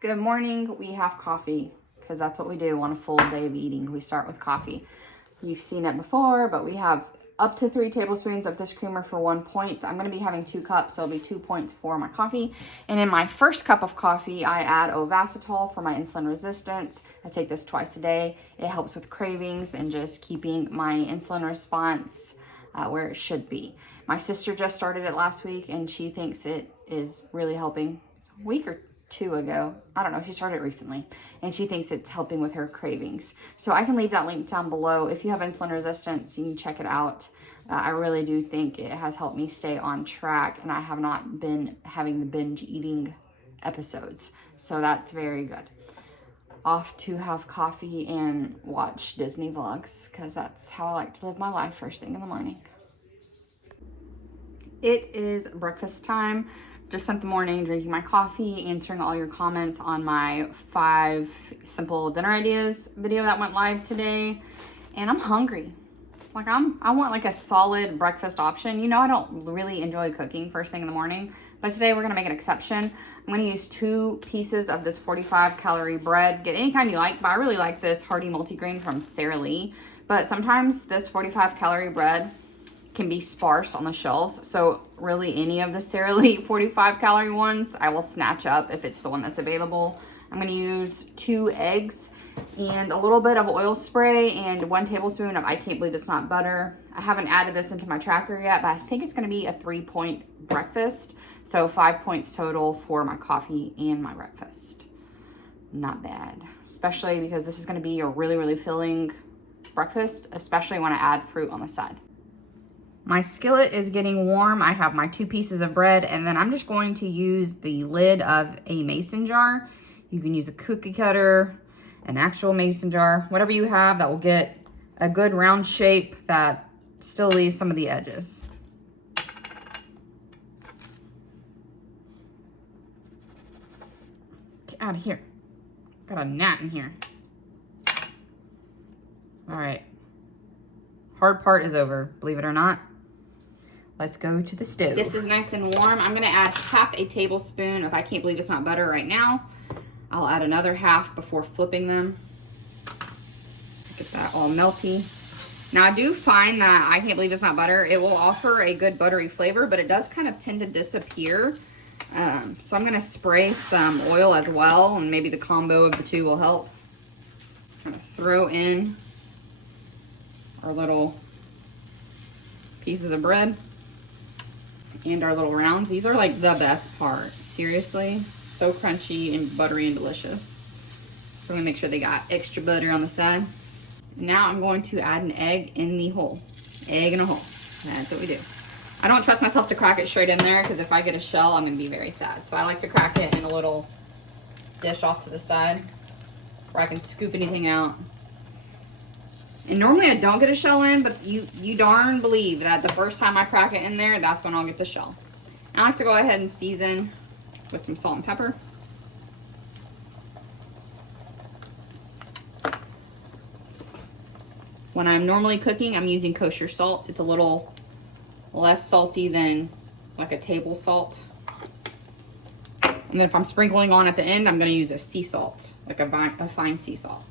Good morning. We have coffee because that's what we do on a full day of eating. We start with coffee. You've seen it before, but we have up to 3 tablespoons of this creamer for 1 point. I'm going to be having 2 cups, so it'll be 2 points for my coffee. And in my first cup of coffee, I add Ovasitol for my insulin resistance. I take this twice a day. It helps with cravings and just keeping my insulin response where it should be. My sister just started it last week, and she thinks it is really helping. It's a week or 2 ago. I don't know. She started it recently, and she thinks it's helping with her cravings. So I can leave that link down below. If you have insulin resistance, you can check it out. I really do think it has helped me stay on track, and I have not been having the binge eating episodes. So that's very good. Off to have coffee and watch Disney vlogs, because that's how I like to live my life first thing in the morning. It is breakfast time. Just spent the morning drinking my coffee, answering all your comments on my 5 simple dinner ideas video that went live today. And I'm hungry. Like I want like a solid breakfast option. You know, I don't really enjoy cooking first thing in the morning, but today we're gonna make an exception. I'm gonna use 2 pieces of this 45-calorie bread. Get any kind you like, but I really like this hearty multigrain from Sara Lee. But sometimes this 45-calorie bread can be sparse on the shelves, so really any of the Sara Lee 45-calorie ones I will snatch up if it's the one that's available. I'm going to use 2 eggs and a little bit of oil spray and 1 tablespoon of I can't believe it's not butter. I haven't added this into my tracker yet, but I think it's going to be a 3-point breakfast, so 5 points total for my coffee and my breakfast. Not bad, especially because this is going to be a really filling breakfast, especially when I add fruit on the side. My skillet is getting warm. I have my 2 pieces of bread, and then I'm just going to use the lid of a mason jar. You can use a cookie cutter, an actual mason jar, whatever you have that will get a good round shape that still leaves some of the edges. Get out of here. Got a gnat in here. All right. Hard part is over, believe it or not. Let's go to the stove. This is nice and warm. I'm gonna add half a tablespoon of I can't believe it's not butter right now. I'll add another half before flipping them. Get that all melty. Now I do find that I can't believe it's not butter. It will offer a good buttery flavor, but it does kind of tend to disappear. So I'm gonna spray some oil as well, and maybe the combo of the 2 will help. I'm gonna throw in our little pieces of bread and our little rounds. These are like the best part, seriously. So crunchy and buttery and delicious. So I'm gonna make sure they got extra butter on the side. Now I'm going to add an egg in the hole. Egg in a hole, that's what we do. I don't trust myself to crack it straight in there, because if I get a shell, I'm gonna be very sad. So I like to crack it in a little dish off to the side where I can scoop anything out. And normally I don't get a shell in, but you darn believe that the first time I crack it in there, that's when I'll get the shell. I like to go ahead and season with some salt and pepper. When I'm normally cooking, I'm using kosher salt. It's a little less salty than like a table salt. And then if I'm sprinkling on at the end, I'm gonna use a sea salt, like a fine sea salt.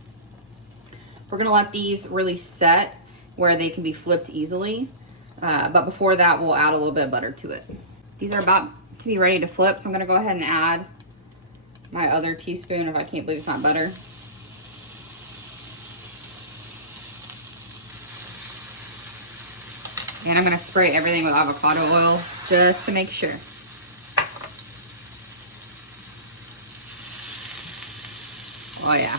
We're gonna let these really set where they can be flipped easily. But before that, we'll add a little bit of butter to it. These are about to be ready to flip, so I'm gonna go ahead and add my other teaspoon of I can't believe it's not butter. And I'm gonna spray everything with avocado oil just to make sure. Oh yeah.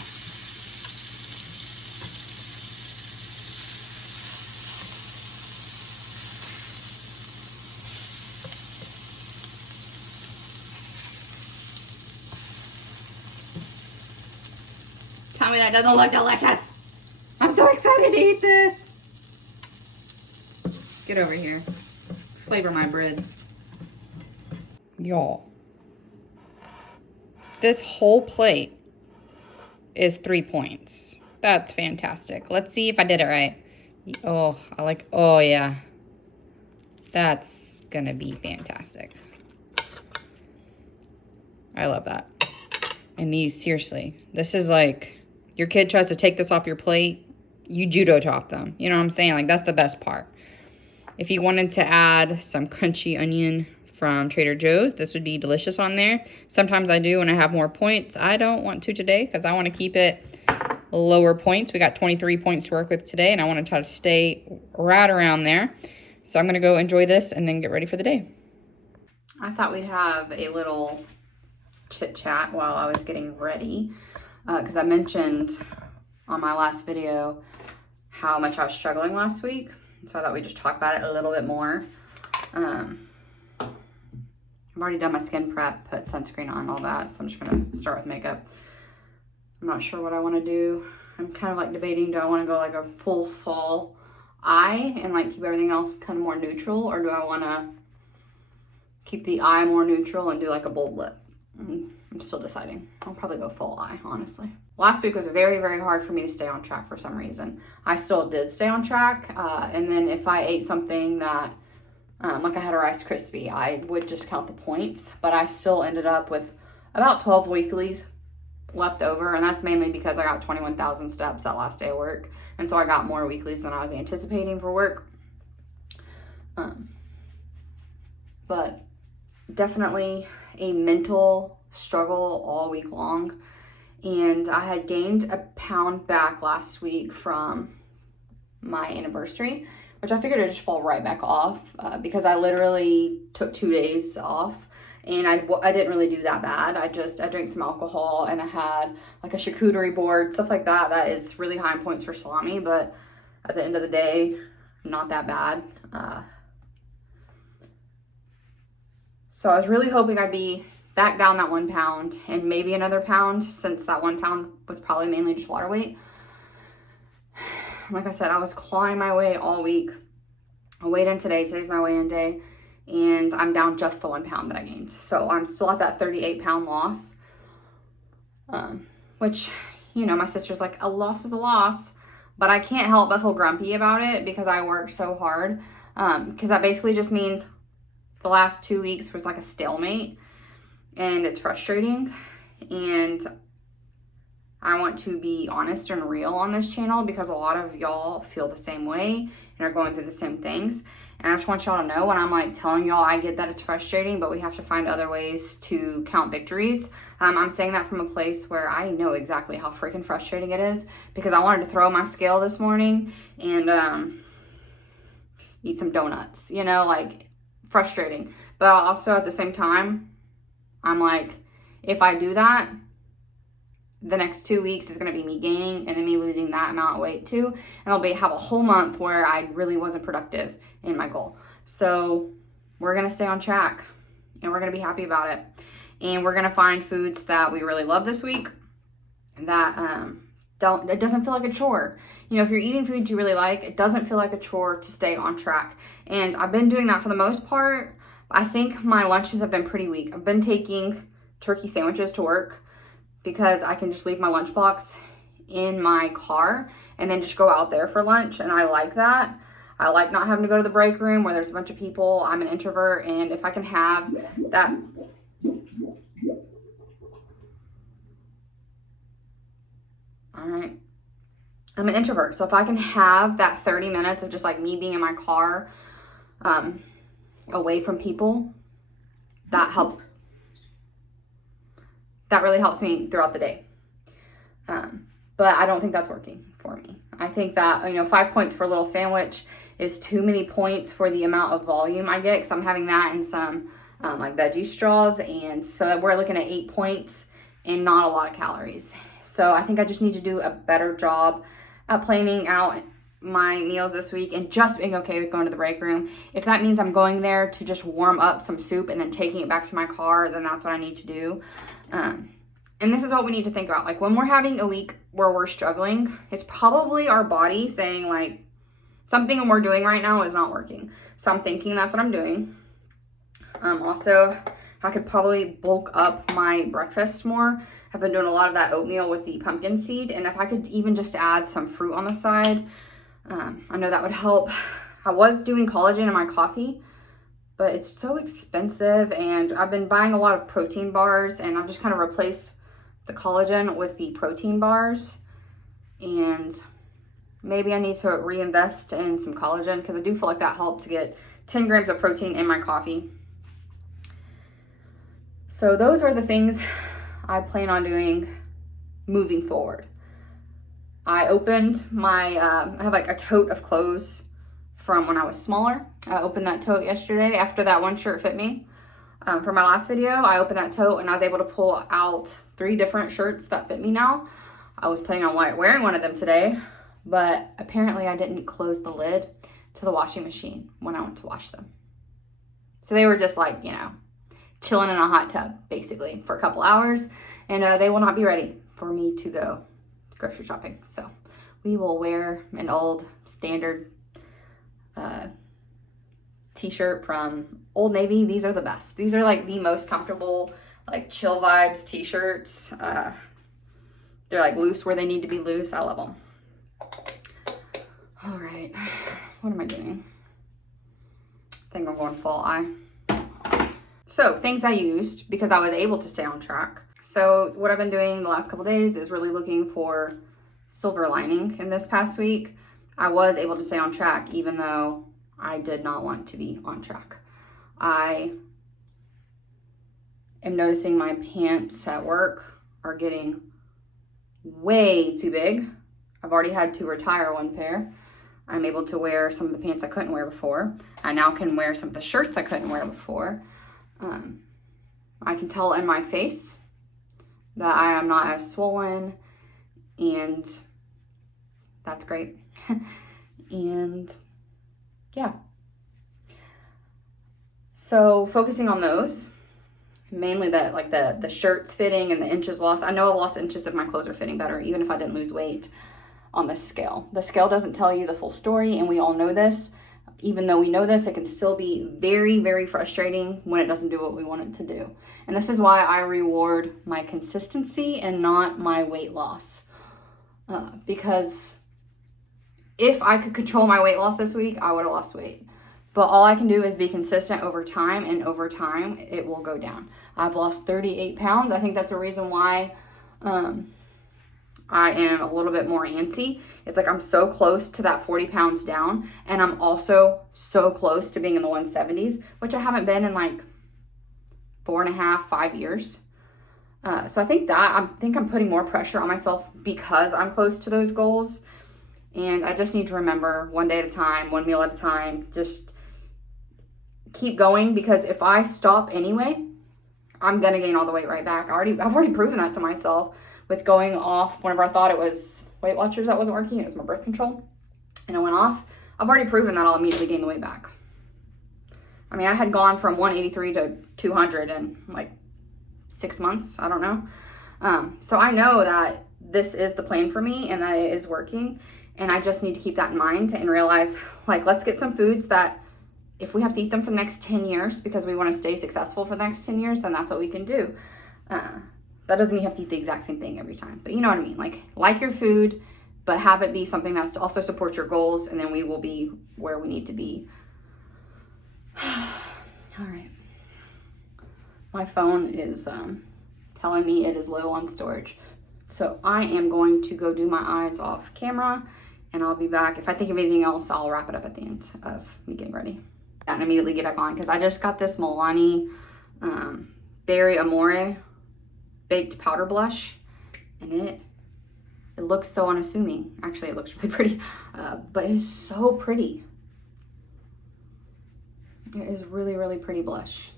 Tell me that doesn't look delicious. I'm so excited to eat this. Get over here. Flavor my bread. Y'all, this whole plate is 3 points. That's fantastic. Let's see if I did it right. Oh, oh yeah. That's gonna be fantastic. I love that. And these, seriously, this is like, your kid tries to take this off your plate, you judo chop them. You know what I'm saying? Like, that's the best part. If you wanted to add some crunchy onion from Trader Joe's, this would be delicious on there. Sometimes I do when I have more points. I don't want to today because I want to keep it lower points. We got 23 points to work with today, and I want to try to stay right around there. So I'm going to go enjoy this and then get ready for the day. I thought we'd have a little chit chat while I was getting ready because I mentioned on my last video how much I was struggling last week. So I thought we'd just talk about it a little bit more. I've already done my skin prep, put sunscreen on, all that. So I'm just gonna start with makeup. I'm not sure what I wanna do. I'm kind of like debating, do I wanna go like a full fall eye and like keep everything else kind of more neutral, or do I wanna keep the eye more neutral and do like a bold lip? I'm still deciding. I'll probably go full eye, honestly. Last week was very, very hard for me to stay on track for some reason. I still did stay on track. And then if I ate something that, like I had a Rice Krispie, I would just count the points. But I still ended up with about 12 weeklies left over. And that's mainly because I got 21,000 steps that last day of work. And so I got more weeklies than I was anticipating for work. But definitely a mental struggle all week long. And I had gained a pound back last week from my anniversary, which I figured it'd just fall right back off because I literally took 2 days off, and I didn't really do that bad. I drank some alcohol, and I had like a charcuterie board, stuff like that. That is really high in points for salami, but at the end of the day, not that bad. So I was really hoping I'd be back down that 1 pound and maybe another pound, since that 1 pound was probably mainly just water weight. Like I said, I was clawing my way all week. I weighed in today. Today's my weigh-in day, and I'm down just the 1 pound that I gained. So I'm still at that 38-pound loss, which, you know, my sister's like, a loss is a loss, but I can't help but feel grumpy about it because I worked so hard. Because that basically just means the last 2 weeks was like a stalemate. And it's frustrating, and I want to be honest and real on this channel because a lot of y'all feel the same way and are going through the same things. And I just want y'all to know, when I'm like telling y'all, I get that it's frustrating, but we have to find other ways to count victories. I'm saying that from a place where I know exactly how freaking frustrating it is, because I wanted to throw my scale this morning and eat some donuts, you know, like frustrating. But also at the same time, I'm like, if I do that, the next 2 weeks is going to be me gaining and then me losing that amount of weight too. And I'll have a whole month where I really wasn't productive in my goal. So we're going to stay on track and we're going to be happy about it. And we're going to find foods that we really love this week that it doesn't feel like a chore. You know, if you're eating foods you really like, it doesn't feel like a chore to stay on track. And I've been doing that for the most part. I think my lunches have been pretty weak. I've been taking turkey sandwiches to work because I can just leave my lunchbox in my car and then just go out there for lunch. And I like that. I like not having to go to the break room where there's a bunch of people. I'm an introvert, and if I can have that. All right. I'm an introvert, so if I can have that 30 minutes of just like me being in my car, away from people, that helps. That really helps me throughout the day. But I don't think that's working for me. I think that, you know, 5 points for a little sandwich is too many points for the amount of volume I get, because I'm having that and some like veggie straws. And so we're looking at 8 points and not a lot of calories. So I think I just need to do a better job at planning out my meals this week and just being okay with going to the break room. If that means I'm going there to just warm up some soup and then taking it back to my car, then that's what I need to do. And this is what we need to think about. Like, when we're having a week where we're struggling, it's probably our body saying like, something we're doing right now is not working. So I'm thinking that's what I'm doing. Also, I could probably bulk up my breakfast more. I've been doing a lot of that oatmeal with the pumpkin seed. And if I could even just add some fruit on the side, I know that would help. I was doing collagen in my coffee, but it's so expensive. And I've been buying a lot of protein bars, and I've just kind of replaced the collagen with the protein bars, and maybe I need to reinvest in some collagen because I do feel like that helped to get 10 grams of protein in my coffee. So those are the things I plan on doing moving forward. I opened my, I have like a tote of clothes from when I was smaller. I opened that tote yesterday after that one shirt fit me. For my last video, I opened that tote and I was able to pull out 3 different shirts that fit me now. I was planning on wearing one of them today, but apparently I didn't close the lid to the washing machine when I went to wash them. So they were just like, you know, chilling in a hot tub basically for a couple hours, and they will not be ready for me to go grocery shopping. So we will wear an old standard t-shirt from Old Navy. These are the best. These are like the most comfortable, like chill vibes t-shirts. They're like loose where they need to be loose. I love them. All right, what am I doing? I think I'm going full eye. So things I used because I was able to stay on track. So what I've been doing the last couple days is really looking for silver lining in this past week. I was able to stay on track even though I did not want to be on track. I am noticing my pants at work are getting way too big. I've already had to retire one pair. I'm able to wear some of the pants I couldn't wear before. I now can wear some of the shirts I couldn't wear before. I can tell in my face that I am not as swollen, and that's great. And yeah. So focusing on those, mainly the shirts fitting and the inches lost. I know I've lost inches if my clothes are fitting better, even if I didn't lose weight on the scale. The scale doesn't tell you the full story, and we all know this. Even though we know this, it can still be very, very frustrating when it doesn't do what we want it to do. And this is why I reward my consistency and not my weight loss. Because if I could control my weight loss this week, I would have lost weight. But all I can do is be consistent over time, and over time, it will go down. I've lost 38 pounds. I think that's a reason why I am a little bit more antsy. It's like I'm so close to that 40 pounds down, and I'm also so close to being in the 170s, which I haven't been in like 4.5, 5 years. So I think I'm putting more pressure on myself because I'm close to those goals. And I just need to remember one day at a time, one meal at a time, just keep going, because if I stop anyway, I'm gonna gain all the weight right back. I've already proven that to myself with going off whenever I thought it was Weight Watchers that wasn't working. It was my birth control, and it went off. I've already proven that I'll immediately gain the weight back. I mean, I had gone from 183 to 200 in like 6 months. I don't know. So I know that this is the plan for me and that it is working. And I just need to keep that in mind and realize, like, let's get some foods that if we have to eat them for the next 10 years because we want to stay successful for the next 10 years, then that's what we can do. That doesn't mean you have to eat the exact same thing every time, but you know what I mean? Like your food, but have it be something that also supports your goals, and then we will be where we need to be. All right. My phone is telling me it is low on storage. So I am going to go do my eyes off camera, and I'll be back. If I think of anything else, I'll wrap it up at the end of me getting ready. And immediately get back on, because I just got this Milani Berry Amore baked powder blush, and it looks so unassuming. Actually, it looks really pretty, but it's so pretty. It is really, really pretty blush.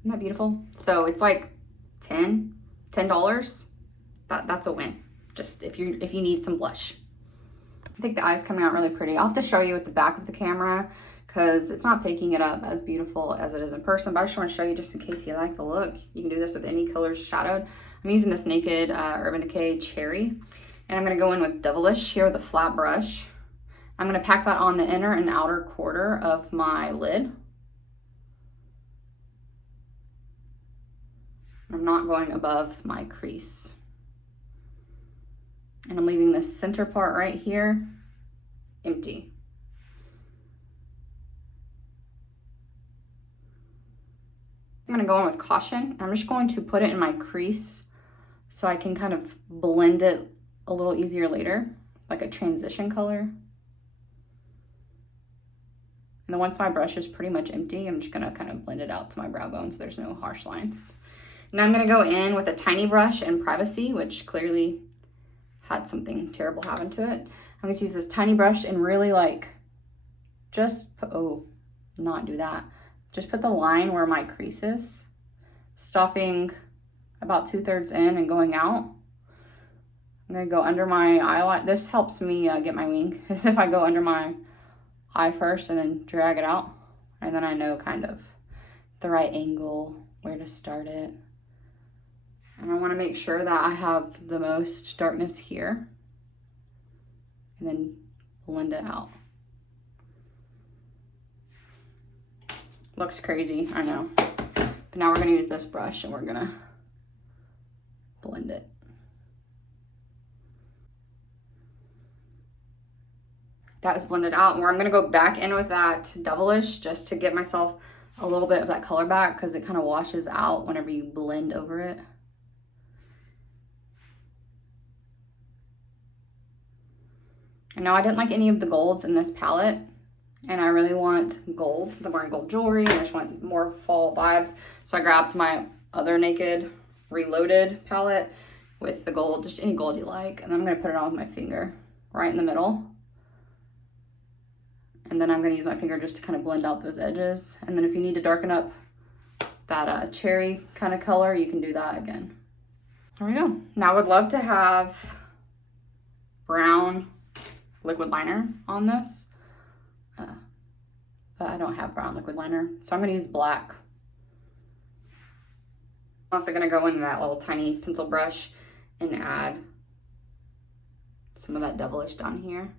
Isn't that beautiful? So it's like $10. That's a win. Just if you need some blush. I think the eye's coming out really pretty. I'll have to show you at the back of the camera because it's not picking it up as beautiful as it is in person, but I just want to show you just in case you like the look. You can do this with any colors shadowed. I'm using this Naked Urban Decay Cherry, and I'm going to go in with Devilish here with a flat brush. I'm going to pack that on the inner and outer quarter of my lid. I'm not going above my crease. And I'm leaving this center part right here empty. I'm gonna go in with caution. I'm just going to put it in my crease so I can kind of blend it a little easier later, like a transition color. And then once my brush is pretty much empty, I'm just gonna kind of blend it out to my brow bone so there's no harsh lines. Now I'm gonna go in with a tiny brush in Privacy, which clearly had something terrible happen to it. I'm gonna use this tiny brush and really like, just, not do that. Just put the line where my crease is, stopping about 2/3 in and going out. I'm gonna go under my eyeliner. This helps me get my wing, is if I go under my eye first and then drag it out. And then I know kind of the right angle, where to start it. And I wanna make sure that I have the most darkness here. And then blend it out. Looks crazy, I know. But now we're gonna use this brush and we're gonna blend it. That is blended out, where I'm gonna go back in with that Devilish just to get myself a little bit of that color back, because it kind of washes out whenever you blend over it. And now I didn't like any of the golds in this palette, and I really want gold since I'm wearing gold jewelry and I just want more fall vibes. So I grabbed my other Naked Reloaded palette with the gold, just any gold you like. And then I'm gonna put it on with my finger right in the middle. And then I'm gonna use my finger just to kind of blend out those edges. And then if you need to darken up that cherry kind of color, you can do that again. There we go. Now I would love to have brown liquid liner on this, but I don't have brown liquid liner, so I'm gonna use black. I'm also gonna go in that little tiny pencil brush and add some of that Devilish down here.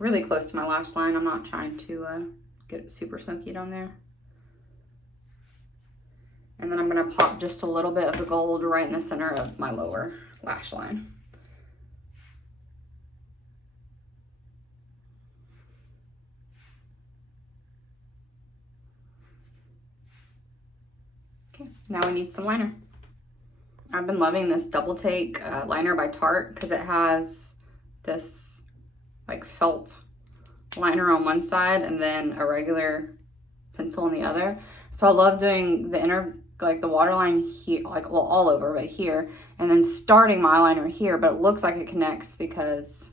Really close to my lash line. I'm not trying to get it super smoky down there. And then I'm gonna pop just a little bit of the gold right in the center of my lower lash line. Okay, now we need some liner. I've been loving this Double Take liner by Tarte because it has this like felt liner on one side and then a regular pencil on the other. So I love doing the inner, like the waterline here, like, well, all over, but here, and then starting my eyeliner here, but it looks like it connects because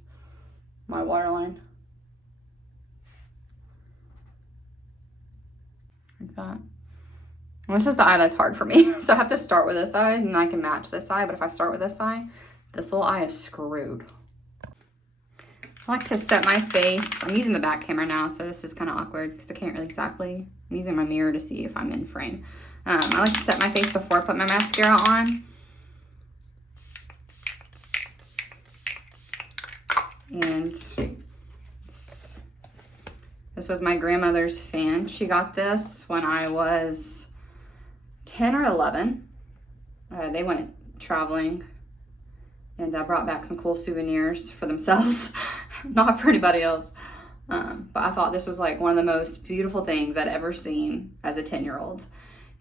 my waterline. Like that. And this is the eye that's hard for me. So I have to start with this eye and I can match this eye, but if I start with this eye, this little eye is screwed. I like to set my face. I'm using the back camera now, so this is kind of awkward because I can't really exactly, I'm using my mirror to see if I'm in frame. I like to set my face before I put my mascara on. And this was my grandmother's fan. She got this when I was 10 or 11. They went traveling and brought back some cool souvenirs for themselves, not for anybody else. But I thought this was like one of the most beautiful things I'd ever seen as a 10-year-old.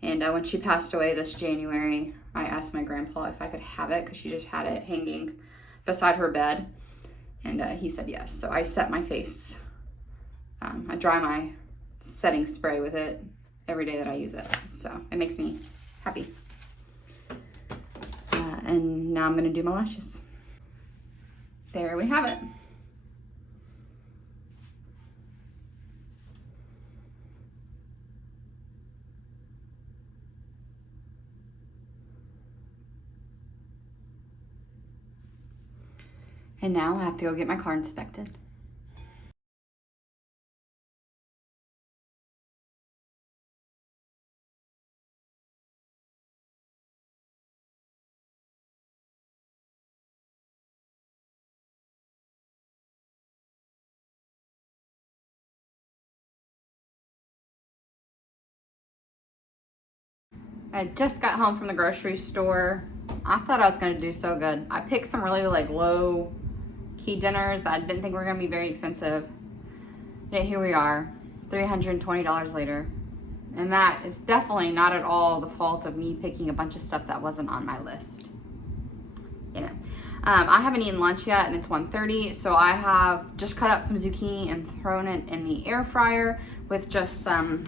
And when she passed away this January, I asked my grandpa if I could have it because she just had it hanging beside her bed. And he said yes. So I set my face. I dry my setting spray with it every day that I use it. So it makes me happy. And now I'm gonna do my lashes. There we have it. And now I have to go get my car inspected. I just got home from the grocery store. I thought I was gonna do so good. I picked some really like low key dinners that I didn't think were gonna be very expensive. Yeah, here we are, $320 later. And that is definitely not at all the fault of me picking a bunch of stuff that wasn't on my list. You know, I haven't eaten lunch yet and it's 1:30, so I have just cut up some zucchini and thrown it in the air fryer with just some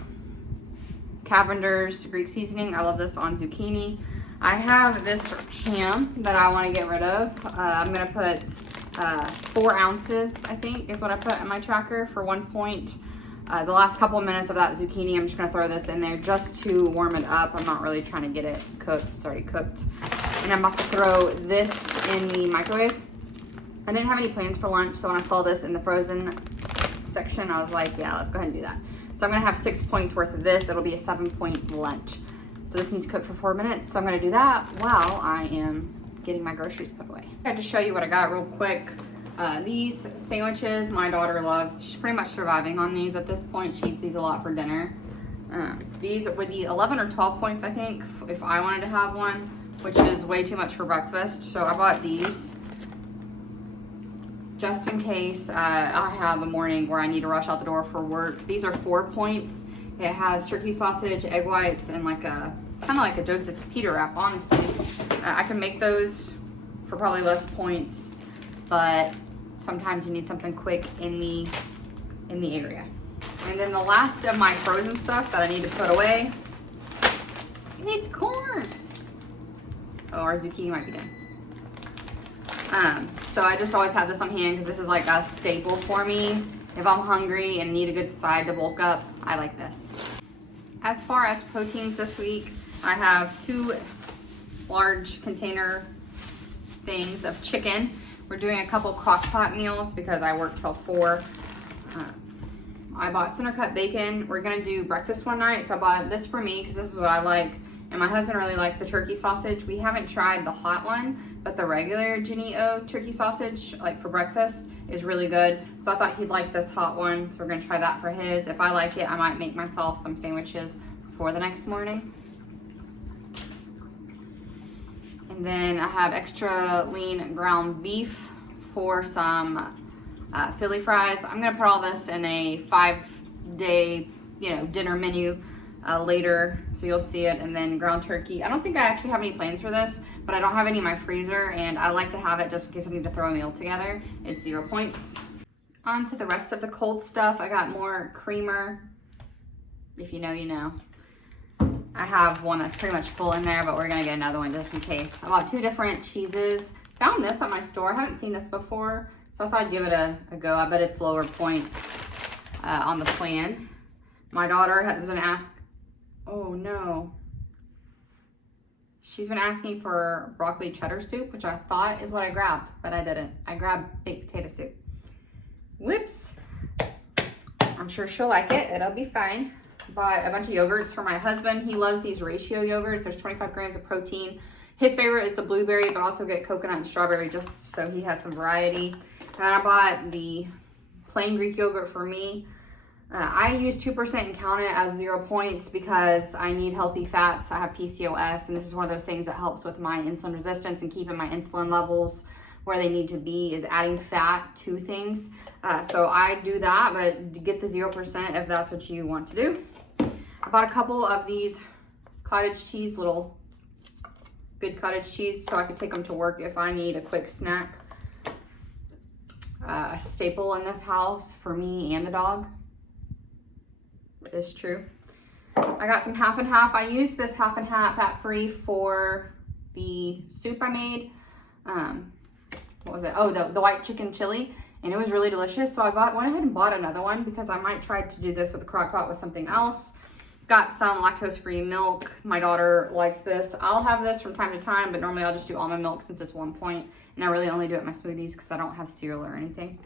Cavender's Greek seasoning. I love this on zucchini. I have this ham that I want to get rid of. I'm going to put 4 ounces, I think, is what I put in my tracker for 1 point. The last couple of minutes of that zucchini, I'm just going to throw this in there just to warm it up. I'm not really trying to get it cooked. It's already cooked. And I'm about to throw this in the microwave. I didn't have any plans for lunch, so when I saw this in the frozen section, I was like, yeah, let's go ahead and do that. So I'm going to have 6 points worth of this. It'll be a 7-point lunch. So this needs to cook for 4 minutes. So I'm going to do that while I am getting my groceries put away. I had to show you what I got real quick. These sandwiches my daughter loves. She's pretty much surviving on these at this point. She eats these a lot for dinner. These would be 11 or 12 points, I think, if I wanted to have one, which is way too much for breakfast. So I bought these just in case I have a morning where I need to rush out the door for work. These are 4 points. It has turkey sausage, egg whites, and like a kind of like a Joseph Peter wrap, honestly. I can make those for probably less points, but sometimes you need something quick in the area. And then the last of my frozen stuff that I need to put away, it's corn. Oh, our zucchini might be done. So I just always have this on hand because this is like a staple for me. If I'm hungry and need a good side to bulk up, I like this. As far as proteins this week, I have 2 large container things of chicken. We're doing a couple crock pot meals because I work till 4. I bought center cut bacon. We're gonna do breakfast one night, so I bought this for me because this is what I like. And my husband really likes the turkey sausage. We haven't tried the hot one, but the regular Jenny O turkey sausage, like for breakfast, is really good. So I thought he'd like this hot one, so we're gonna try that for his. If I like it, I might make myself some sandwiches for the next morning. And then I have extra lean ground beef for some Philly fries. I'm gonna put all this in a 5-day, dinner menu later, so you'll see it. And then ground turkey. I don't think I actually have any plans for this, but I don't have any in my freezer, and I like to have it just in case I need to throw a meal together. It's 0 points. On to the rest of the cold stuff. I got more creamer. If you know, you know. I have one that's pretty much full in there, but we're gonna get another one just in case. I bought 2 different cheeses. Found this at my store. I haven't seen this before, so I thought I'd give it a go. I bet it's lower points on the plan. My daughter has been oh no. She's been asking for broccoli cheddar soup, which I thought is what I grabbed, but I didn't. I grabbed baked potato soup. Whoops. I'm sure she'll like it. It'll be fine. Bought a bunch of yogurts for my husband. He loves these ratio yogurts. There's 25 grams of protein. His favorite is the blueberry, but also get coconut and strawberry just so he has some variety. And I bought the plain Greek yogurt for me. I use 2% and count it as 0 points because I need healthy fats. I have PCOS, and this is one of those things that helps with my insulin resistance and keeping my insulin levels where they need to be, is adding fat to things. So I do that, but get the 0% if that's what you want to do. I bought a couple of these cottage cheese, little good cottage cheese, so I could take them to work if I need a quick snack. A staple in this house for me and the dog. Is true. I got some half and half. I used this half and half fat-free for the soup I made. What was it? Oh, the white chicken chili, and it was really delicious. So I went ahead and bought another one because I might try to do this with a crock pot with something else. Got some lactose-free milk. My daughter likes this. I'll have this from time to time, but normally I'll just do almond milk since it's 1 point, and I really only do it in my smoothies because I don't have cereal or anything.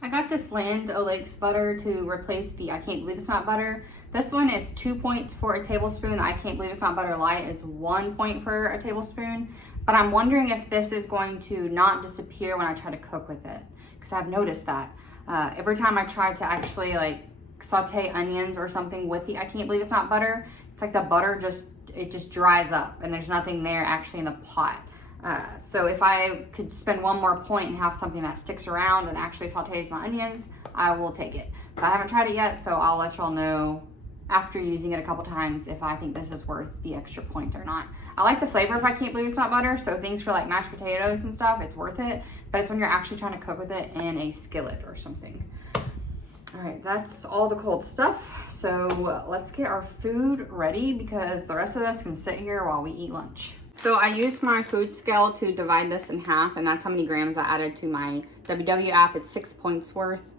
I got this Land O'Lakes butter to replace the I Can't Believe It's Not butter. This one is 2 points for a tablespoon. The I Can't Believe It's Not butter light is 1 point for a tablespoon. But I'm wondering if this is going to not disappear when I try to cook with it, because I've noticed that every time I try to actually like saute onions or something with the I Can't Believe It's Not butter, it's like the butter just dries up and there's nothing there actually in the pot. So if I could spend one more point and have something that sticks around and actually sautés my onions, I will take it. But I haven't tried it yet, so I'll let y'all know after using it a couple times if I think this is worth the extra point or not. I like the flavor if I can't believe it's not butter, so things for like mashed potatoes and stuff, it's worth it. But it's when you're actually trying to cook with it in a skillet or something. All right, that's all the cold stuff. So let's get our food ready because the rest of this can sit here while we eat lunch. So I used my food scale to divide this in half, and that's how many grams I added to my WW app. It's 6 points worth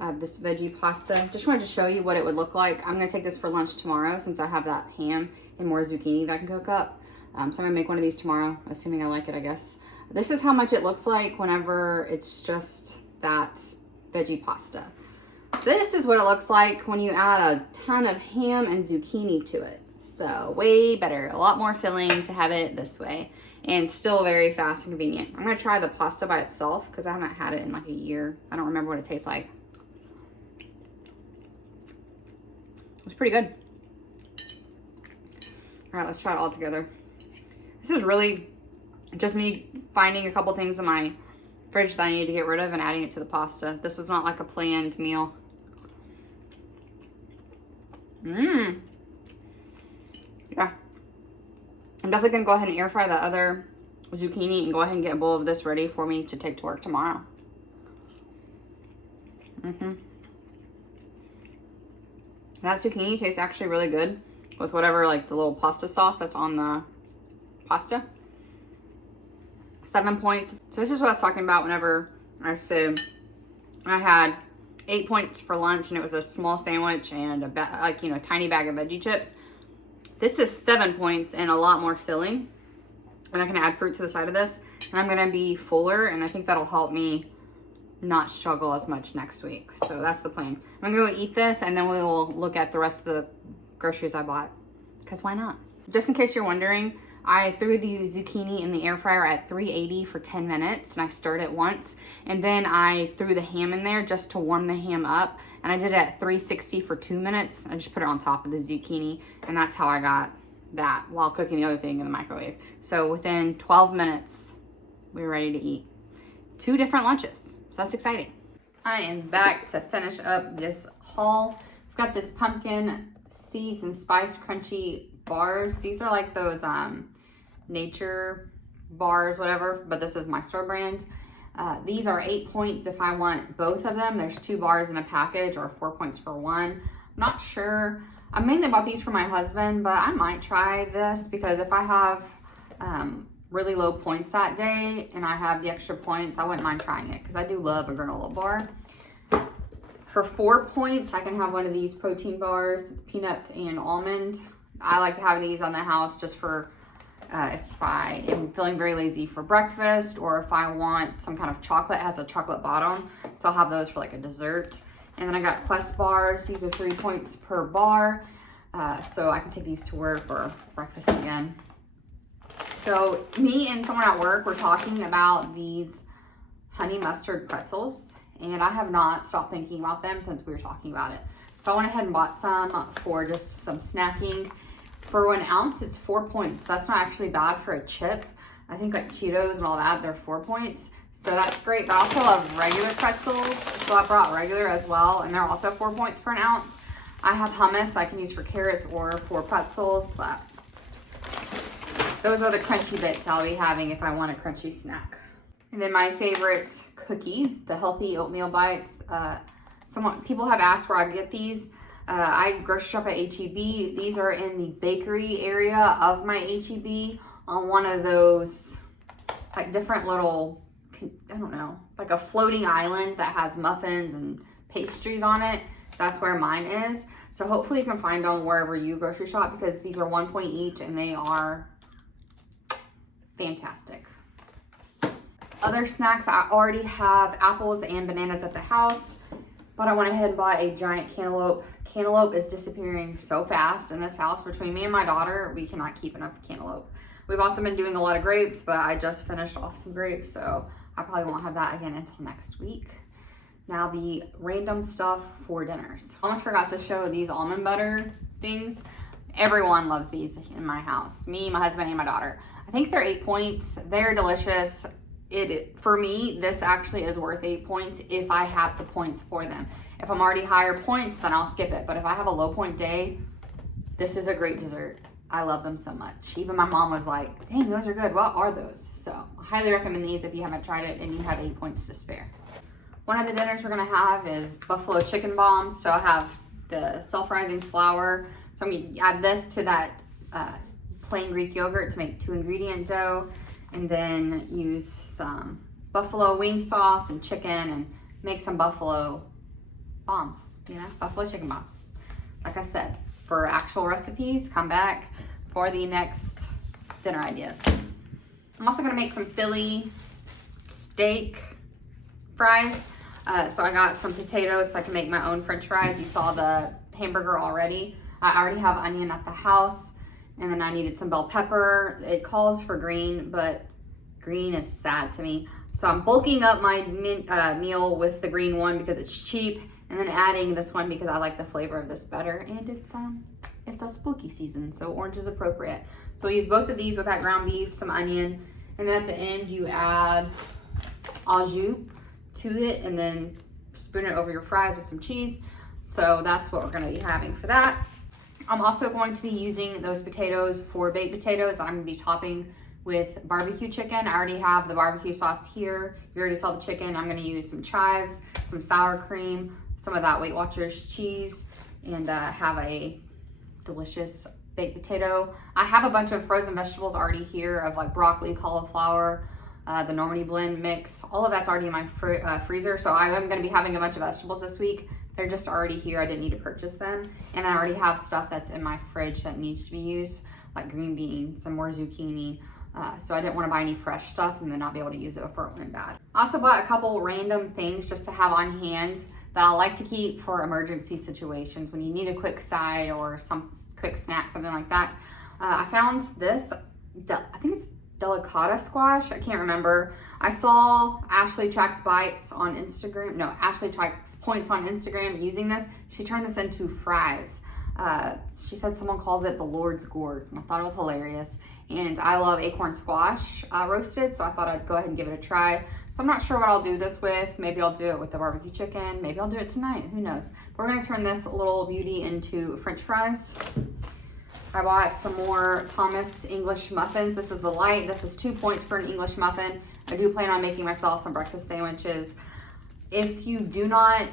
of this veggie pasta. Just wanted to show you what it would look like. I'm gonna take this for lunch tomorrow since I have that ham and more zucchini that I can cook up. So I'm gonna make one of these tomorrow, assuming I like it, I guess. This is how much it looks like whenever it's just that veggie pasta. This is what it looks like when you add a ton of ham and zucchini to it. So way better, a lot more filling to have it this way, and still very fast and convenient. I'm gonna try the pasta by itself because I haven't had it in like a year. I don't remember what it tastes like. It's pretty good. All right, let's try it all together. This is really just me finding a couple things in my fridge that I need to get rid of and adding it to the pasta. This was not like a planned meal. Yeah. I'm definitely gonna go ahead and air fry the other zucchini and go ahead and get a bowl of this ready for me to take to work tomorrow. That zucchini tastes actually really good with whatever, like the little pasta sauce that's on the pasta. 7 points. So this is what I was talking about whenever I said I had 8 points for lunch and it was a small sandwich and a tiny bag of veggie chips. This is 7 points and a lot more filling. And I can add fruit to the side of this. And I'm gonna be fuller, and I think that'll help me not struggle as much next week. So that's the plan. I'm gonna go eat this and then we will look at the rest of the groceries I bought. Because why not? Just in case you're wondering, I threw the zucchini in the air fryer at 380 for 10 minutes and I stirred it once. And then I threw the ham in there just to warm the ham up. And I did it at 360 for 2 minutes. I just put it on top of the zucchini, and that's how I got that while cooking the other thing in the microwave. So within 12 minutes, we were ready to eat 2 different lunches. So that's exciting. I am back to finish up this haul. I've got this pumpkin seeds and spice crunchy bars. These are like those nature bars, whatever, but this is my store brand. These are 8 points if I want both of them. There's 2 bars in a package, or 4 points for one. I'm not sure. I mainly bought these for my husband, but I might try this because if I have really low points that day and I have the extra points, I wouldn't mind trying it because I do love a granola bar. For 4 points, I can have one of these protein bars. It's peanut and almond. I like to have these on the house just for if I am feeling very lazy for breakfast, or if I want some kind of chocolate. It has a chocolate bottom, so I'll have those for like a dessert. And then I got Quest bars. These are 3 points per bar, so I can take these to work or breakfast again. So me and someone at work were talking about these honey mustard pretzels, and I have not stopped thinking about them since we were talking about it. So I went ahead and bought some for just some snacking. For 1 ounce, it's 4 points. That's not actually bad for a chip. I think like Cheetos and all that, they're 4 points. So that's great, but I also love regular pretzels. So I brought regular as well, and they're also 4 points per 1 ounce. I have hummus I can use for carrots or for pretzels, but those are the crunchy bits I'll be having if I want a crunchy snack. And then my favorite cookie, the healthy oatmeal bites. People have asked where I get these. I grocery shop at H-E-B. These are in the bakery area of my H-E-B on one of those like different little, I don't know, like a floating island that has muffins and pastries on it. That's where mine is. So hopefully you can find them wherever you grocery shop because these are 1 point each and they are fantastic. Other snacks, I already have apples and bananas at the house, but I went ahead and bought a giant cantaloupe. Cantaloupe is disappearing so fast in this house. Between me and my daughter, we cannot keep enough cantaloupe. We've also been doing a lot of grapes, but I just finished off some grapes, so I probably won't have that again until next week. Now the random stuff for dinners. Almost forgot to show these almond butter things. Everyone loves these in my house. Me, my husband, and my daughter. I think they're 8 points. They're delicious. For me, this actually is worth 8 points if I have the points for them. If I'm already higher points, then I'll skip it. But if I have a low point day, this is a great dessert. I love them so much. Even my mom was like, dang, those are good. What are those? So I highly recommend these if you haven't tried it and you have 8 points to spare. One of the dinners we're gonna have is buffalo chicken bombs. So I have the self-rising flour. So I'm gonna add this to that plain Greek yogurt to make 2-ingredient dough, and then use some buffalo wing sauce and chicken and make some buffalo bombs, buffalo chicken bombs. Like I said, for actual recipes, come back for the next dinner ideas. I'm also gonna make some Philly steak fries. So I got some potatoes so I can make my own French fries. You saw the hamburger already. I already have onion at the house, and then I needed some bell pepper. It calls for green, but green is sad to me. So I'm bulking up my meal with the green one because it's cheap, and then adding this one because I like the flavor of this better, and it's a spooky season, so orange is appropriate. So we use both of these with that ground beef, some onion, and then at the end you add au jus to it, and then spoon it over your fries with some cheese. So that's what we're gonna be having for that. I'm also going to be using those potatoes for baked potatoes that I'm gonna be topping with barbecue chicken. I already have the barbecue sauce here. You already saw the chicken. I'm gonna use some chives, some sour cream, some of that Weight Watchers cheese, and have a delicious baked potato. I have a bunch of frozen vegetables already here of like broccoli, cauliflower, the Normandy blend mix. All of that's already in my freezer, so I am gonna be having a bunch of vegetables this week. They're just already here. I didn't need to purchase them. And I already have stuff that's in my fridge that needs to be used, like green beans, some more zucchini. So I didn't want to buy any fresh stuff and then not be able to use it before it went bad. I also bought a couple random things just to have on hand that I like to keep for emergency situations when you need a quick side or some quick snack, something like that. I found this, I think it's delicata squash, I can't remember. I saw Ashley Tracks Bites on Instagram, no, Ashley Tracks Points on Instagram using this. She turned this into fries. She said someone calls it the Lord's Gourd, and I thought it was hilarious. And I love acorn squash roasted, so I thought I'd go ahead and give it a try. So I'm not sure what I'll do this with. Maybe I'll do it with the barbecue chicken. Maybe I'll do it tonight, who knows. But we're gonna turn this little beauty into French fries. I bought some more Thomas English muffins. This is the light. This is 2 points for an English muffin. I do plan on making myself some breakfast sandwiches. If you do not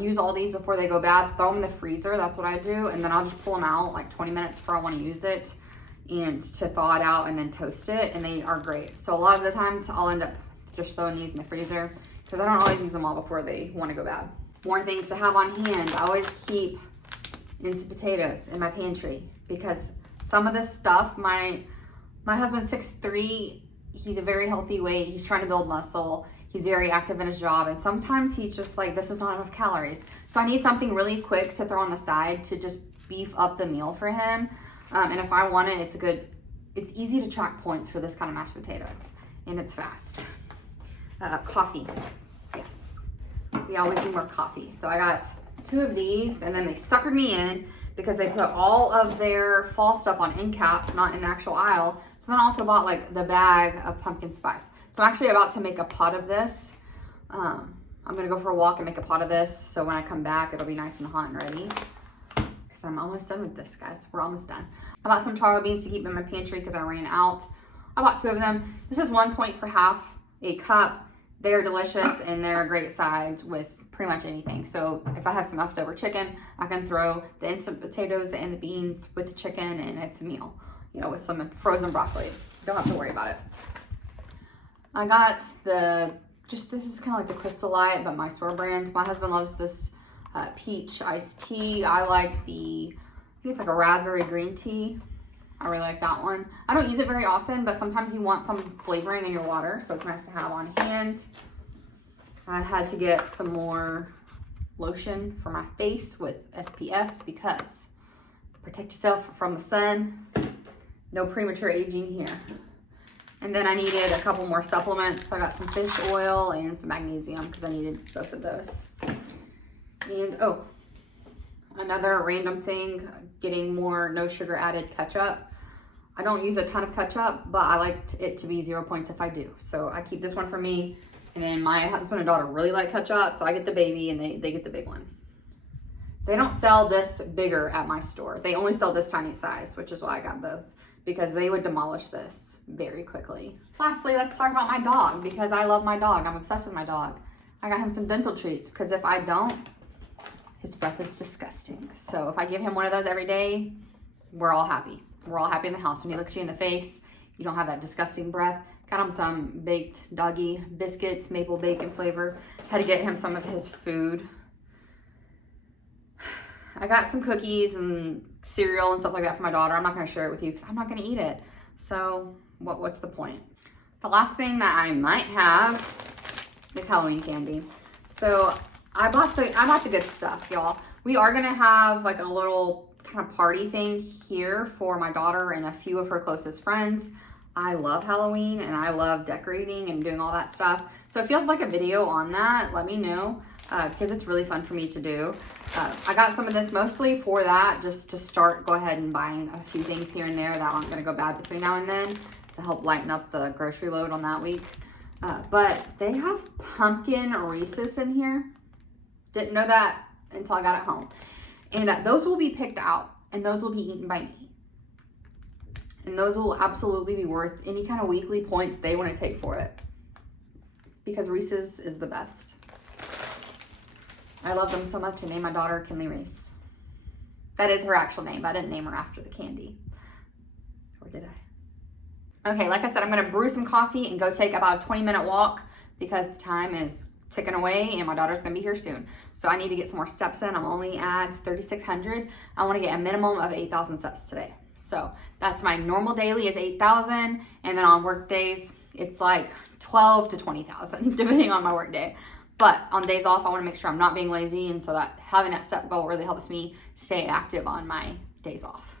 use all these before they go bad, throw them in the freezer. That's what I do. And then I'll just pull them out like 20 minutes before I want to use it and to thaw it out and then toast it. And they are great. So a lot of the times I'll end up just throwing these in the freezer because I don't always use them all before they want to go bad. More things to have on hand. I always keep instant potatoes in my pantry because some of this stuff, my husband's 6'3", he's a very healthy weight, he's trying to build muscle, he's very active in his job, and sometimes he's just like, this is not enough calories. So I need something really quick to throw on the side to just beef up the meal for him. And if I want it, it's easy to track points for this kind of mashed potatoes, and it's fast. Coffee, yes. We always need more coffee. So I got 2 of these, and then they suckered me in because they put all of their fall stuff on end caps, not in the actual aisle. So then I also bought like the bag of pumpkin spice. So I'm actually about to make a pot of this. I'm gonna go for a walk and make a pot of this, so when I come back, it'll be nice and hot and ready. Because I'm almost done with this, guys. We're almost done. I bought some charro beans to keep in my pantry because I ran out. I bought 2 of them. This is 1 point for half a cup. They're delicious and they're a great side with pretty much anything. So if I have some leftover chicken, I can throw the instant potatoes and the beans with the chicken and it's a meal, with some frozen broccoli. Don't have to worry about it. I got this is kind of like the Crystal Light, but my store brand. My husband loves this peach iced tea. I like I think it's like a raspberry green tea. I really like that one. I don't use it very often, but sometimes you want some flavoring in your water, so it's nice to have on hand. I had to get some more lotion for my face with SPF because protect yourself from the sun. No premature aging here. And then I needed a couple more supplements. So I got some fish oil and some magnesium because I needed both of those. And Another random thing, getting more no sugar added ketchup. I don't use a ton of ketchup, but I like it to be 0 points if I do. So I keep this one for me. And then my husband and daughter really like ketchup, so I get the baby and they get the big one. They don't sell this bigger at my store. They only sell this tiny size, which is why I got both, because they would demolish this very quickly. Lastly, let's talk about my dog, because I love my dog. I'm obsessed with my dog. I got him some dental treats, because if I don't, his breath is disgusting. So if I give him one of those every day, we're all happy. We're all happy in the house. When he looks you in the face, you don't have that disgusting breath. Got him some baked doggy biscuits, maple bacon flavor. Had to get him some of his food. I got some cookies and cereal and stuff like that for my daughter. I'm not gonna share it with you because I'm not gonna eat it. So what's the point? The last thing that I might have is Halloween candy. So I bought the good stuff, y'all. We are gonna have like a little kind of party thing here for my daughter and a few of her closest friends. I love Halloween and I love decorating and doing all that stuff. So if you have like a video on that, let me know because it's really fun for me to do. I got some of this mostly for that, just to start, go ahead and buying a few things here and there that aren't gonna go bad between now and then to help lighten up the grocery load on that week. But they have pumpkin Reese's in here. Didn't know that until I got it home. And those will be picked out and those will be eaten by me. And those will absolutely be worth any kind of weekly points they want to take for it. Because Reese's is the best. I love them so much. I named my daughter Kinley Reese. That is her actual name, but I didn't name her after the candy. Or did I? Okay, like I said, I'm going to brew some coffee and go take about a 20-minute walk because the time is ticking away and my daughter's going to be here soon. So I need to get some more steps in. I'm only at 3,600. I want to get a minimum of 8,000 steps today. So that's my normal daily is 8,000. And then on work days, it's like 12 to 20,000, depending on my work day. But on days off, I want to make sure I'm not being lazy. And so that having that step goal really helps me stay active on my days off.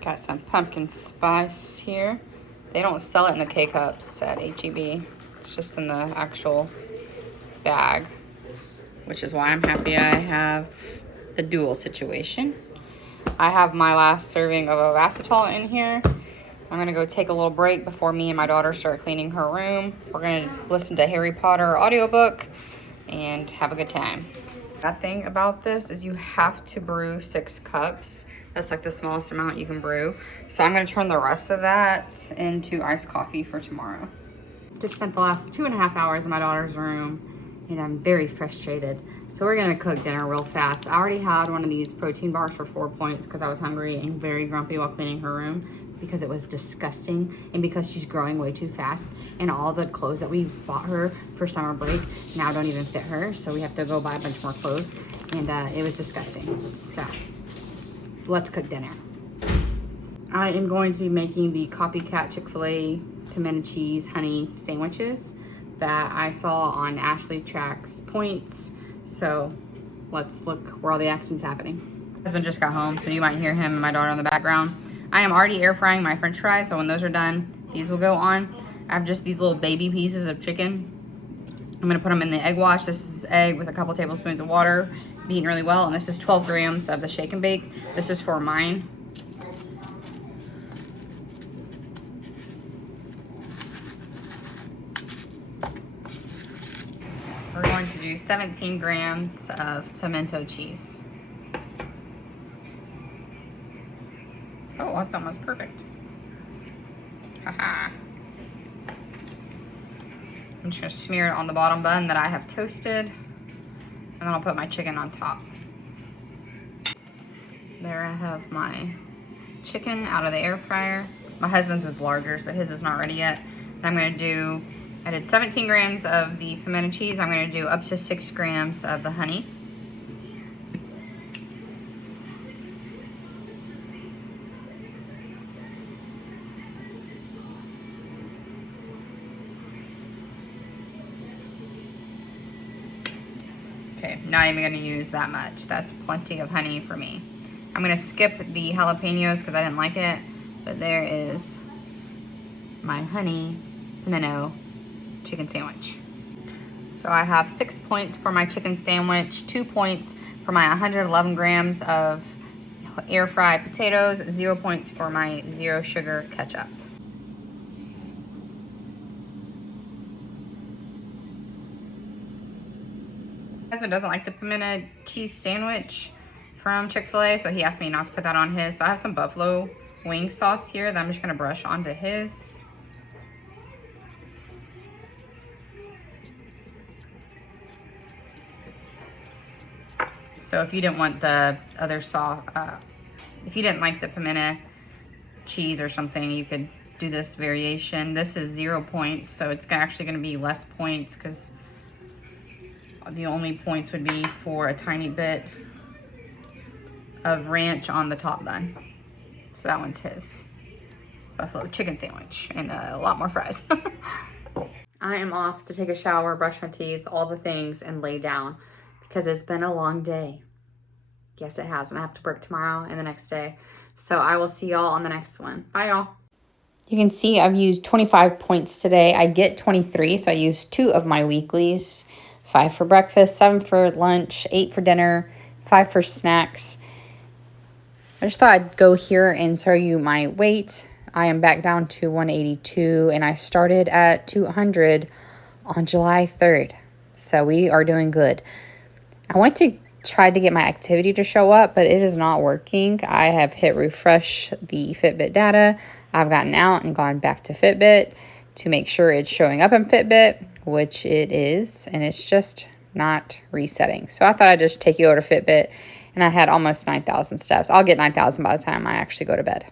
Got some pumpkin spice here. They don't sell it in the K-Cups at H-E-B. It's just in the actual bag, which is why I'm happy I have the dual situation. I have my last serving of Avasitol in here. I'm gonna go take a little break before me and my daughter start cleaning her room. We're gonna listen to Harry Potter audiobook and have a good time. That thing about this is you have to brew 6 cups. That's like the smallest amount you can brew. So I'm gonna turn the rest of that into iced coffee for tomorrow. Just spent the last 2.5 hours in my daughter's room and I'm very frustrated. So we're gonna cook dinner real fast. I already had one of these protein bars for 4 points because I was hungry and very grumpy while cleaning her room because it was disgusting and because she's growing way too fast and all the clothes that we bought her for summer break now don't even fit her. So we have to go buy a bunch more clothes and it was disgusting. So let's cook dinner. I am going to be making the Copycat Chick-fil-A pimento cheese honey sandwiches that I saw on Ashley Track's points. So let's look where all the action's happening. My husband just got home, so you might hear him and my daughter in the background. I am already air frying my french fries, so when those are done, these will go on. I have just these little baby pieces of chicken. I'm gonna put them in the egg wash. This is egg with a couple tablespoons of water, beaten really well, and this is 12 grams of the shake and bake. This is for mine. We're going to do 17 grams of pimento cheese. Oh, that's almost perfect. Haha. I'm just gonna smear it on the bottom bun that I have toasted, and then I'll put my chicken on top. There I have my chicken out of the air fryer. My husband's was larger, so his is not ready yet. I'm gonna do, I did 17 grams of the pimento cheese. I'm gonna do up to 6 grams of the honey. Okay, not even gonna use that much. That's plenty of honey for me. I'm gonna skip the jalapenos because I didn't like it, but there is my honey pimento chicken sandwich. So I have 6 points for my chicken sandwich, 2 points for my 111 grams of air fried potatoes, 0 points for my 0 sugar ketchup. My husband doesn't like the pimento cheese sandwich from Chick-fil-A, so he asked me not to put that on his. So I have some buffalo wing sauce here that I'm just gonna brush onto his. So if you didn't want the other sauce, if you didn't like the pimento cheese or something, you could do this variation. This is 0 points, so it's actually gonna be less points because the only points would be for a tiny bit of ranch on the top bun. So that one's his buffalo chicken sandwich and a lot more fries. I am off to take a shower, brush my teeth, all the things, and lay down because it's been a long day. Yes, it has, and I have to work tomorrow and the next day. So I will see y'all on the next one. Bye, y'all. You can see I've used 25 points today. I get 23, so I used 2 of my weeklies. 5 for breakfast, 7 for lunch, 8 for dinner, 5 for snacks. I just thought I'd go here and show you my weight. I am back down to 182, and I started at 200 on July 3rd. So we are doing good. I went to try to get my activity to show up, but it is not working. I have hit refresh the Fitbit data. I've gotten out and gone back to Fitbit to make sure it's showing up in Fitbit, which it is, and it's just not resetting. So I thought I'd just take you over to Fitbit, and I had almost 9,000 steps. I'll get 9,000 by the time I actually go to bed.